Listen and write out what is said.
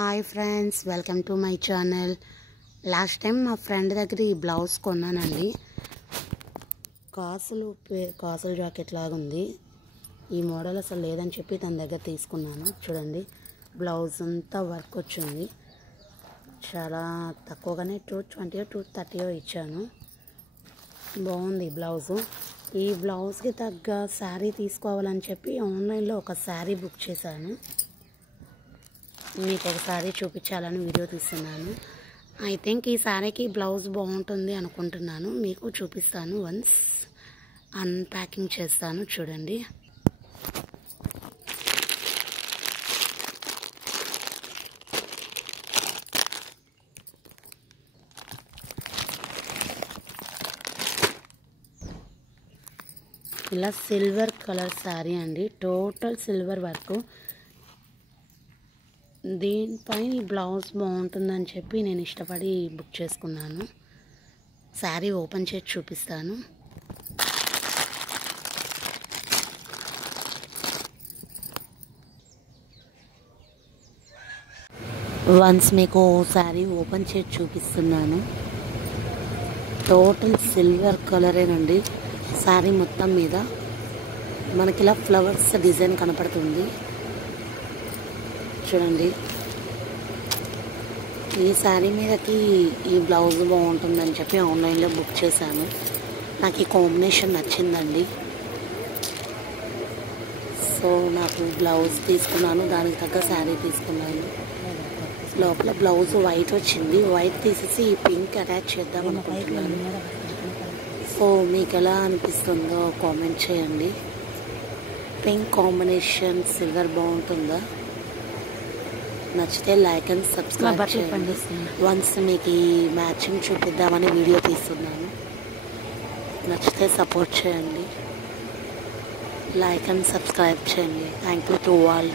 Hi friends, welcome to my channel. Last time మా friend దగ్గర ఈ బ్లౌజ్ కొన్నానండి. కాసులు జాకెట్ లాగా ఉంది. ఈ మోడల్ అసలు లేదని చెప్పి తన దగ్గర తీసుకున్నాను. చూడండి, బ్లౌజ్ అంతా వర్క్ వచ్చింది. చాలా తక్కువగానే 220 230 ఇచ్చాను. బాగుంది బ్లౌజు. ఈ బ్లౌజ్కి తగ్గ శారీ తీసుకోవాలని చెప్పి ఆన్లైన్లో ఒక శారీ బుక్ చేశాను. మీకు ఒక శారీ చూపించాలని వీడియో తీస్తున్నాను. ఐ థింక్ ఈ శారీకి బ్లౌజ్ బాగుంటుంది అనుకుంటున్నాను. మీకు చూపిస్తాను. వన్స్ అన్ప్యాకింగ్ చేస్తాను. చూడండి, ఇలా సిల్వర్ కలర్ శారీ అండి. Total silver work. దీనిపైన బ్లౌజ్ బాగుంటుందని చెప్పి నేను ఇష్టపడి బుక్ చేసుకున్నాను. శారీ ఓపెన్ చేసి చూపిస్తాను. వన్స్ మీకు శారీ ఓపెన్ చేసి చూపిస్తున్నాను. Total silver కలరేనండి. శారీ మొత్తం మీద మనకి ఇలా ఫ్లవర్స్ డిజైన్ కనపడుతుంది. చూడండి, ఈ శారీ మీదకి ఈ బ్లౌజ్ బాగుంటుందని చెప్పి ఆన్లైన్లో బుక్ చేశాను. నాకు ఈ కాంబినేషన్ నచ్చిందండి. సో నాకు బ్లౌజ్ తీసుకున్నాను, దానికి తగ్గ శారీ తీసుకున్నాను. లోపల బ్లౌజ్ వైట్ వచ్చింది. వైట్ తీసేసి ఈ పింక్ అటాచ్ చేద్దాం అనుకుంటున్నాను. సో మీకు ఎలా అనిపిస్తుందో కామెంట్ చేయండి. పింక్ కాంబినేషన్ సిల్వర్ బాగుంటుందా? నచ్చితే లైక్ అండ్ సబ్స్క్రైబ్ చేయండి. వన్స్ మీకు ఈ మ్యాచింగ్ చూపిద్దామని వీడియో తీస్తున్నాను. నచ్చితే సపోర్ట్ చేయండి, లైక్ అండ్ సబ్స్క్రైబ్ చేయండి. Thank you to all.